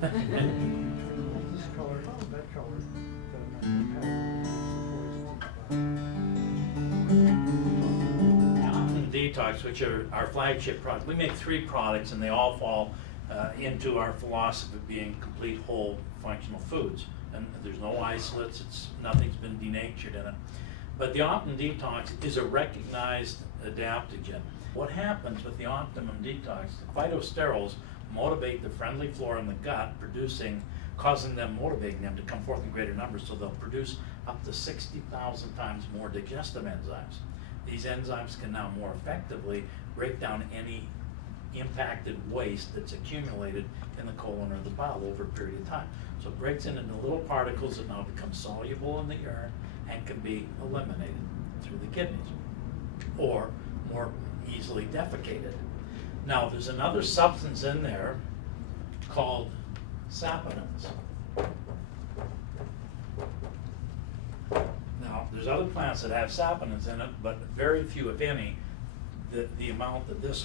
This color, that color, Detox, which are our flagship product. We make 3 products and they all fall into our philosophy of being complete, whole, functional foods. And there's no isolates, nothing's been denatured in it. But the Optimum Detox is a recognized adaptogen. What happens with the Optimum Detox, the phytosterols motivate the friendly flora in the gut, motivating them to come forth in greater numbers, so they'll produce up to 60,000 times more digestive enzymes. These enzymes can now more effectively break down any impacted waste that's accumulated in the colon or the bowel over a period of time. So it breaks it into little particles that now become soluble in the urine and can be eliminated through the kidneys or more easily defecated. Now there's another substance in there called saponins. Now there's other plants that have saponins in it, but very few, if any, the amount that this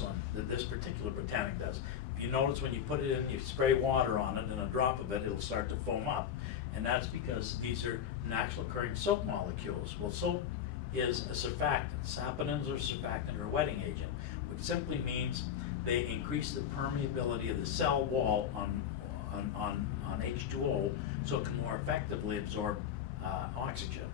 particular botanic does. If you notice when you put it in, you spray water on it and a drop of it, it'll start to foam up. And that's because these are natural occurring soap molecules. Well, soap is a surfactant. Saponins are surfactant or a wetting agent, which simply means they increase the permeability of the cell wall on H2O, so it can more effectively absorb oxygen.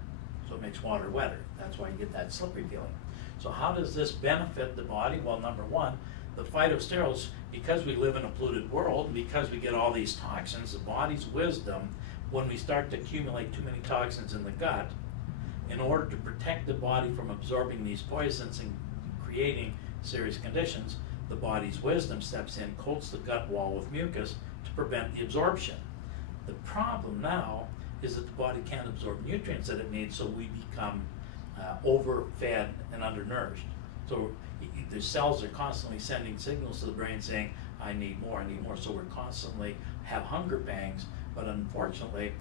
So it makes water wetter. That's why you get that slippery feeling. So how does this benefit the body? Well, number one, the phytosterols, because we live in a polluted world, and because we get all these toxins, the body's wisdom, when we start to accumulate too many toxins in the gut, in order to protect the body from absorbing these poisons and creating serious conditions, the body's wisdom steps in, coats the gut wall with mucus to prevent the absorption. The problem now is that the body can't absorb nutrients that it needs, so we become overfed and undernourished. So the cells are constantly sending signals to the brain saying, I need more, I need more. So we're constantly have hunger pangs, but unfortunately,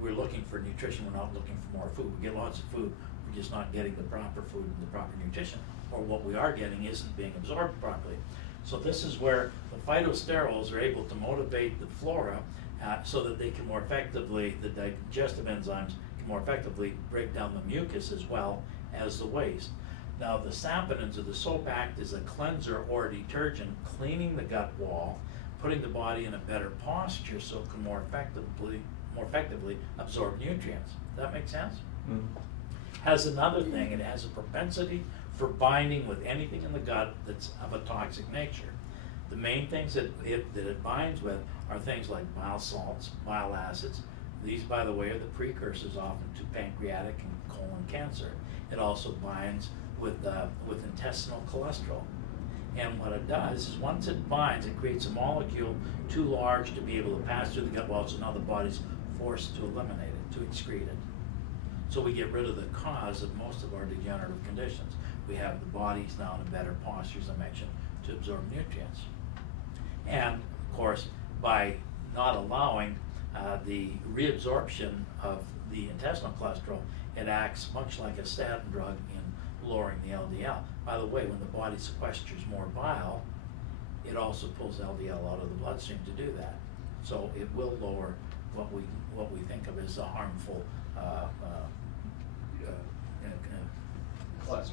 we're looking for nutrition, we're not looking for more food. We get lots of food, we're just not getting the proper food and the proper nutrition, or what we are getting isn't being absorbed properly. So this is where the phytosterols are able to motivate the flora so that they can more effectively, the digestive enzymes can more effectively break down the mucus as well as the waste. Now the saponins or the soap act as a cleanser or a detergent, cleaning the gut wall, putting the body in a better posture so it can more effectively absorb nutrients. Does that make sense? Mm-hmm. Has another thing, it has a propensity for binding with anything in the gut that's of a toxic nature. The main things that it binds with are things like bile salts, bile acids. These, by the way, are the precursors often to pancreatic and colon cancer. It also binds with intestinal cholesterol. And what it does is once it binds, it creates a molecule too large to be able to pass through the gut wall, so now the body's forced to eliminate it, to excrete it. So we get rid of the cause of most of our degenerative conditions. We have the bodies now in a better posture, as I mentioned, to absorb nutrients. And of course, by not allowing the reabsorption of the intestinal cholesterol, it acts much like a statin drug in lowering the LDL. By the way, when the body sequesters more bile, it also pulls LDL out of the bloodstream to do that. So it will lower what we think of as a harmful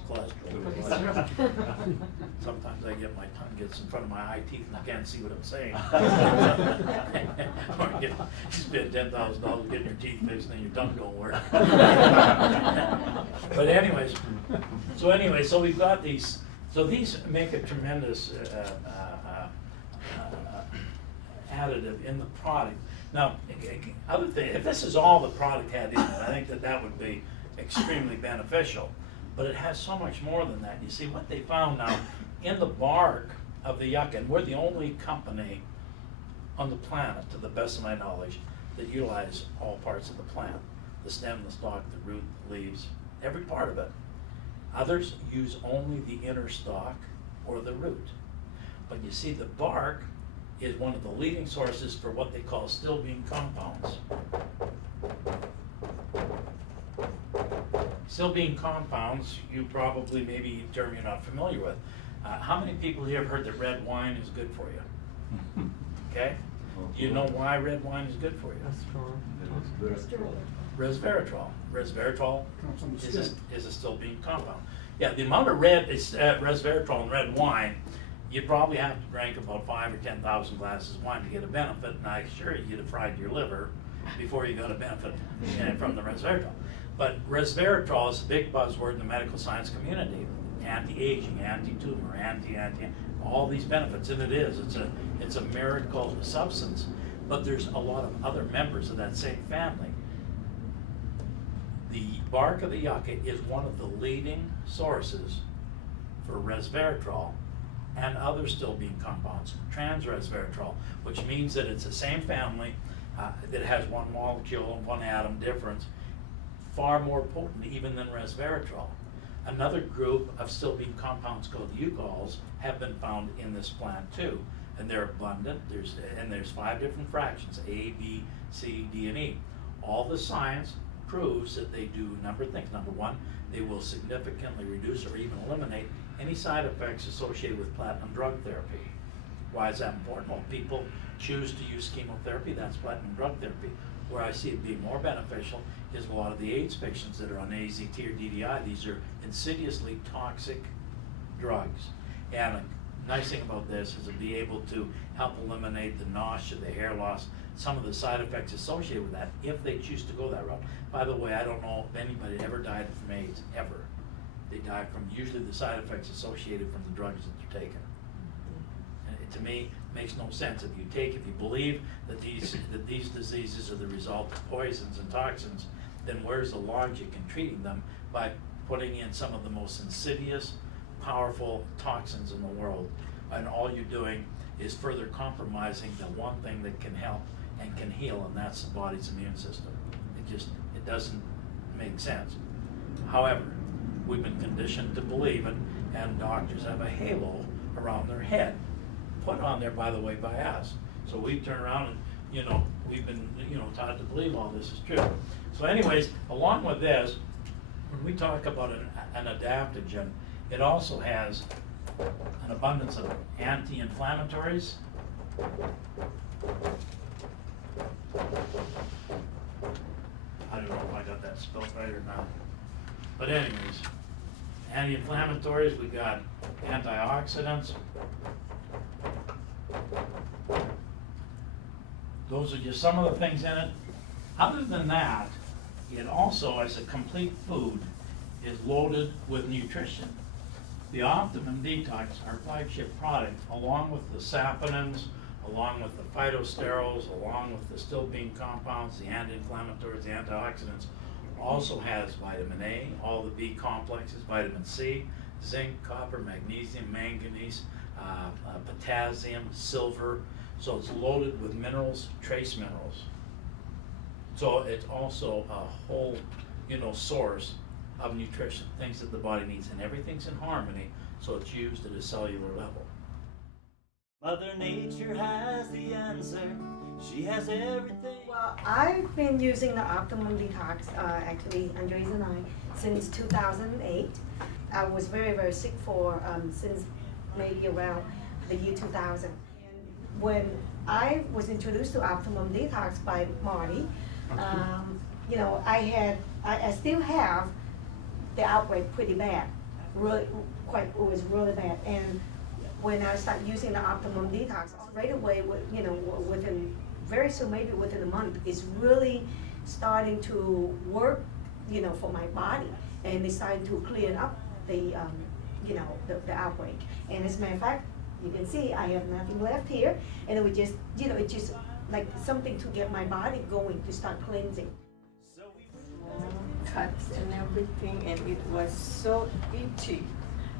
cholesterol. Sometimes I get my tongue gets in front of my eye teeth and I can't see what I'm saying. Or you spend $10,000 getting your teeth fixed and then your tongue don't work. But anyways, so we've got these. So these make a tremendous additive in the product. Now, other thing, if this is all the product had in it, I think that would be extremely beneficial. But it has so much more than that. You see, what they found now in the bark of the yucca, and we're the only company on the planet, to the best of my knowledge, that utilize all parts of the plant. The stem, the stalk, the root, the leaves, every part of it. Others use only the inner stalk or the root. But you see, the bark is one of the leading sources for what they call still being compounds. Still being compounds, you probably, maybe a term you're not familiar with. How many people here have heard that red wine is good for you? Okay? You know why red wine is good for you? That's strong. Resveratrol. Resveratrol Comes from the is a, skin. is a still being compound. Yeah, the amount of red is resveratrol in red wine, you probably have to drink about 5 or 10,000 glasses of wine to get a benefit, and I assure you, you'd have fried your liver before you got a benefit from the resveratrol. But resveratrol is a big buzzword in the medical science community. Anti-aging, anti-tumor, all these benefits, and it is. It's a miracle substance. But there's a lot of other members of that same family. The bark of the yucca is one of the leading sources for resveratrol and other still being compounds, trans-resveratrol, which means that it's the same family that has one molecule and one atom difference, far more potent even than resveratrol. Another group of still being compounds called eugols have been found in this plant too, and they're abundant. There's 5 different fractions: A, B, C, D, and E. All the science proves that they do a number of things. Number one, they will significantly reduce or even eliminate any side effects associated with platinum drug therapy. Why is that important? Well, people choose to use chemotherapy, that's platinum drug therapy. Where I see it being more beneficial is a lot of the AIDS patients that are on AZT or DDI. These are insidiously toxic drugs. And a nice thing about this is to be able to help eliminate the nausea, the hair loss, some of the side effects associated with that, if they choose to go that route. By the way, I don't know if anybody ever died from AIDS, ever. They die from usually the side effects associated from the drugs that they're taking. And it, to me, makes no sense. If you believe that these diseases are the result of poisons and toxins, then where's the logic in treating them by putting in some of the most insidious, powerful toxins in the world? And all you're doing is further compromising the one thing that can help and can heal, and that's the body's immune system. It doesn't make sense. However, we've been conditioned to believe it, and doctors have a halo around their head, put on there, by the way, by us. So we turn around and, we've been, taught to believe all this is true. So anyways, along with this, when we talk about an adaptogen, it also has an abundance of anti-inflammatories. I don't know if I got that spelled right or not. But anyways, anti-inflammatories, we got antioxidants. Those are just some of the things in it. Other than that, it also, as a complete food, is loaded with nutrition. The Optimum Detox, our flagship product, along with the saponins, along with the phytosterols, along with the still being compounds, the anti-inflammatories, the antioxidants, also has vitamin A, all the B complexes, vitamin C, zinc, copper, magnesium, manganese, potassium, silver. So it's loaded with minerals, trace minerals. So it's also a whole, source of nutrition, things that the body needs, and everything's in harmony, so it's used at a cellular level. Mother Nature has the answer. She has everything. Well, I've been using the Optimum Detox, actually, Andres and I, since 2008. I was very, very sick for since maybe around the year 2000. And when I was introduced to Optimum Detox by Marty, I still have the outbreak pretty bad. It was really bad. And when I started using the Optimum Detox, right away, within very soon, maybe within a month, it's really starting to work, for my body, and it's starting to clear up the outbreak. And as a matter of fact, you can see I have nothing left here, and it would just, it's just like something to get my body going, to start cleansing. Cuts and everything, and it was so itchy.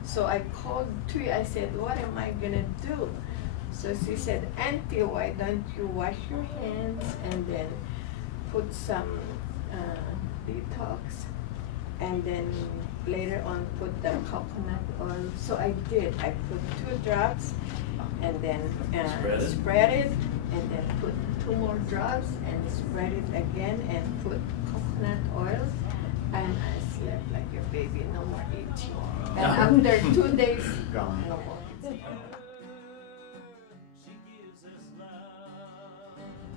So I called Tui. I said, what am I gonna do? So she said, Auntie, why don't you wash your hands and then put some detox, and then later on put the coconut oil. So I did. I put 2 drops and then spread it, and then put 2 more drops and spread it again and put coconut oil, and I slept like a baby, no more itchy. And after 2 days, no more.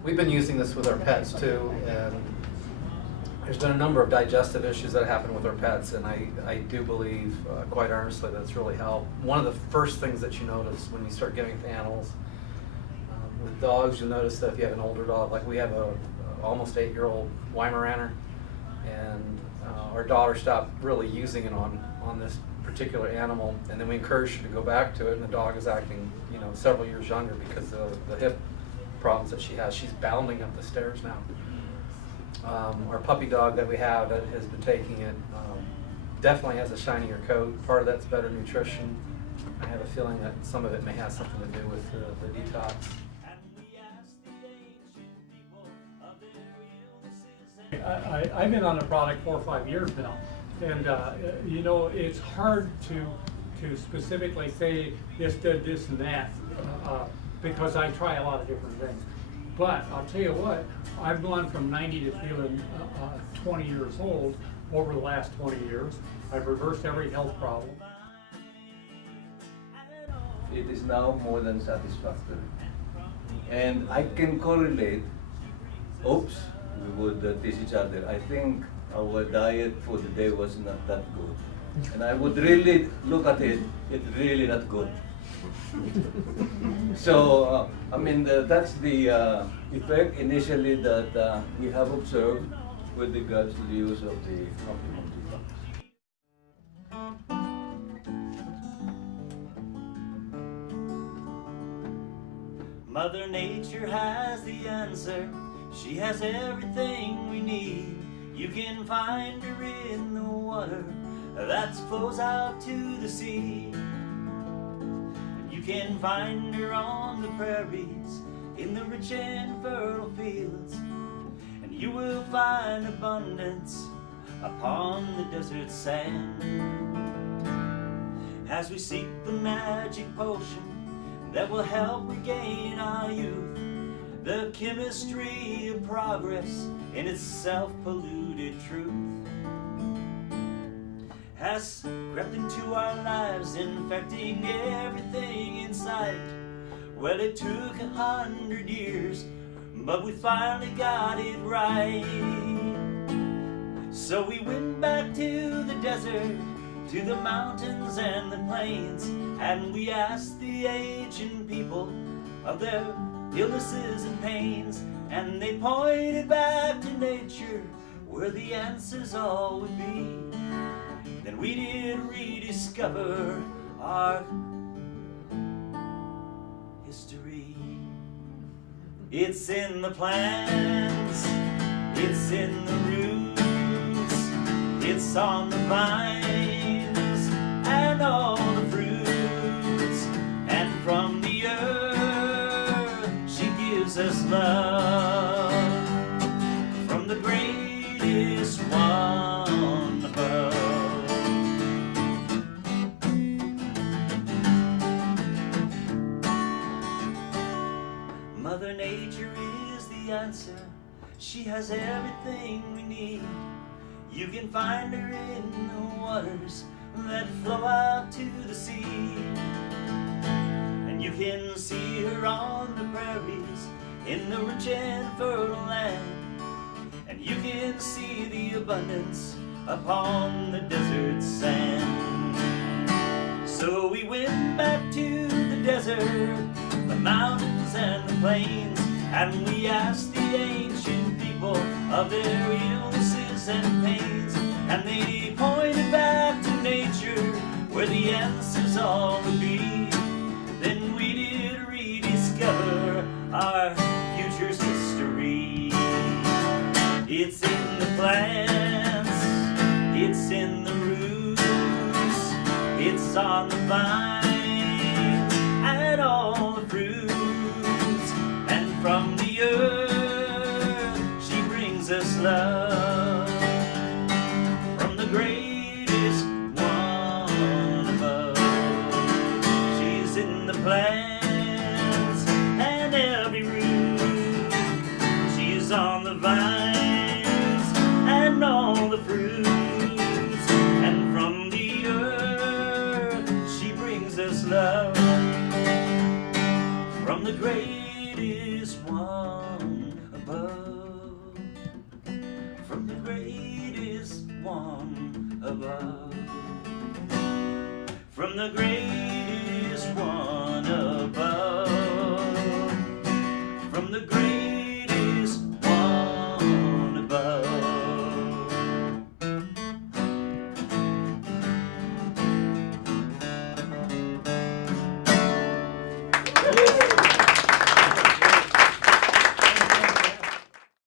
we've been using this with our pets too, and there's been a number of digestive issues that happen with our pets, and I do believe, quite earnestly, that it's really helped. One of the first things that you notice when you start giving it to animals, with dogs, you'll notice that if you have an older dog, like we have a almost 8-year-old Weimaraner, and our daughter stopped really using it on this particular animal, and then we encouraged her to go back to it, and the dog is acting, you know, several years younger because of the hip problems that she has. She's bounding up the stairs now. Our puppy dog that we have that has been taking it definitely has a shinier coat. Part of that's better nutrition. I have a feeling that some of it may have something to do with the detox. I've been on the product 4 or 5 years now, and you know, it's hard to specifically say this did this and that because I try a lot of different things. But I'll tell you what, I've gone from 90 to feeling 20 years old over the last 20 years. I've reversed every health problem. It is now more than satisfactory. And I can correlate, oops, we would tease each other. I think our diet for the day was not that good. And I would really look at it, it's really not good. So, I mean, that's the effect initially that we have observed with regards to the use of the optimum detox. Mother Nature has the answer. She has everything we need. You can find her in the water that flows out to the sea. And you can find her on the prairies, in the rich and fertile fields. And you will find abundance upon the desert sand. As we seek the magic potion that will help regain our youth, the chemistry of progress in its self-polluted truth has crept into our lives, infecting everything in sight. Well, it took 100 years, but we finally got it right. So we went back to the desert, to the mountains and the plains, and we asked the ancient people of their illnesses and pains, and they pointed back to nature where the answers all would be. Then we did rediscover our history. It's in the plants, it's in the roots, it's on the vines and all the fruits, and from the earth she gives us love, from the greatest one above. Mother Nature is the answer. She has everything we need. You can find her in the waters that flow out to the sea. And you can see her on the prairies, in the rich and fertile land. And you can see the abundance upon the desert sand. So we went back to the desert, the mountains and the plains, and we asked the ancient people of their illnesses and pains, and they pointed back to nature where the answers all would be. Then we did rediscover our future's history. It's in the plants, it's in the roots, it's on the vine and all the fruits, and from the earth she brings us love, from the greatest one above. She's in the plants and every root, she's on the vines and all the fruits, and from the earth she brings us love, from the greatest greatest one above. From the greatest one above. From the greatest one